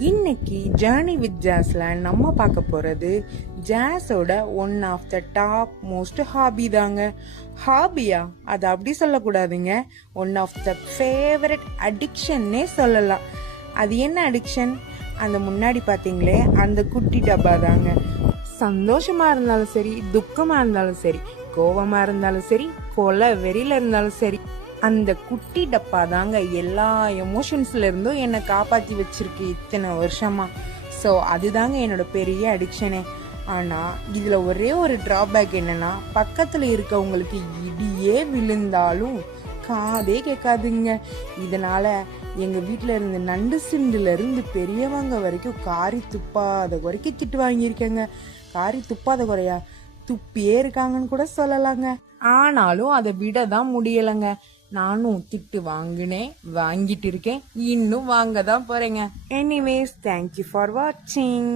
இன்னைக்கு journey with ஜாஸ்ல நம்ம பார்க்க போறது ஜாஸோட one of the top most hobby தாங்க. ஹாபியா அது அப்படி சொல்லக்கூடாதுங்க, ஒன் ஆஃப் த ஃபேவரட் அடிக்ஷன்னே சொல்லலாம். அது என்ன அடிக்ஷன்? அந்த முன்னாடி பார்த்தீங்களே அந்த குட்டி டப்பா தாங்க. சந்தோஷமா இருந்தாலும் சரி, துக்கமா இருந்தாலும் சரி, கோவமா இருந்தாலும் சரி, கொலை வெறியில இருந்தாலும் சரி, அந்த குட்டி டப்பா தாங்க எல்லா எமோஷன்ஸ்ல இருந்தும் என்னை காப்பாற்றி வச்சிருக்கு இத்தனை வருஷமா. ஸோ அதுதாங்க என்னோட பெரிய அடிக்ஷனே. ஆனால் இதில் ஒரே ஒரு ட்ராபேக் என்னன்னா, பக்கத்தில் இருக்கவங்களுக்கு இடியே விழுந்தாலும் காதே கேட்காதுங்க. இதனால எங்கள் வீட்டில் இருந்து நண்டு சிண்டுல இருந்து பெரியவங்க வரைக்கும் காரி துப்பாத வரைக்கும் திட்டு வாங்கியிருக்கேங்க. காரி துப்பாத குறையா, துப்பியே இருக்காங்கன்னு கூட சொல்லலாங்க. ஆனாலும் அதை விட தான் முடியலைங்க. நானும் திட்டு வாங்கிட்டு இருக்கேன், இன்னும் வாங்க தான் போறேங்க. எனிவேஸ், தேங்க்யூ ஃபார் வாட்சிங்.